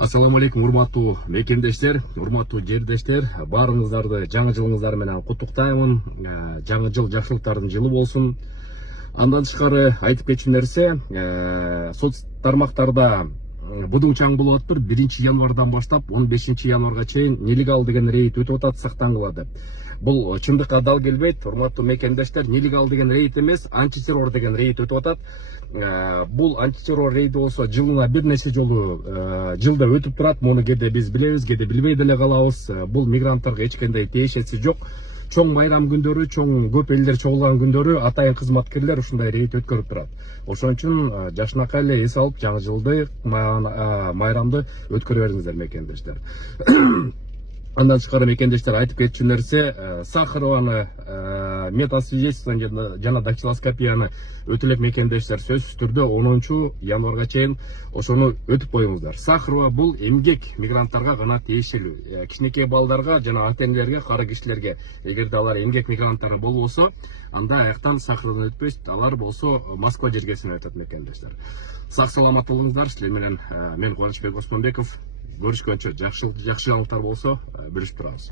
Ассаламу алейкум, урматтуу мекендештер, урматтуу жердештер. Баарыңыздарды жаңы жылыңыздар менен куттуктаймын. Жаңы жыл жакшылыктардын жылы болсун. Андан тышкары айтып кетчү нерсе, соц тармактарда будуң чаң болуп атыптыр. 1 январдан баштап 15 январга чейин нелегал деген рейд өтүп атат, сактангылады. Бул чындыкка дал келбейт, урматтуу мекендештер. Нелегал деген рейд эмес, антитеррор деген рейд өтүп атат. Бул антитеррор рейди болсо жылына бир нече жолу жылда өтүп турат. Муну кээде биз билебиз, кээде билбей деле калабыз. Бул мигранттарга эч кандай тиешеси жок. Чоң майрам күндөрү, чоң көп элдер чогулган күндөрү атайын кызматкерлер ушундай рейд өткөрүп турат. Ошон үчүн жашынакай эле эс алып, жаңы жылды майрамды өткөрө бериңиздер мекендештер. Андан тышкары мекендештер айтып кетчү нерсе, Сахарованы метасвидетельство жана дактилоскопияны өтө элек мекендештер сөзсүз түрдө 10 январга чейин ошону өтүп коюңуздар. Сахарова бул эмгек мигранттарга гана тиешелүү. Кичинекей балдарга жана ата-энелерге, кара кишилерге, эгерде алар эмгек мигранттары болбосо, анда аяктан Сахаровдон өтпөйт, алар болсо Москва жергесине өтөт мекендештер. Сак саламат болуңуздар. Силер менен мен Кубанычбек Осмонбеков. Görüşкөнчө жакшы жаңылыктар болсо бөлүшүп турабыз.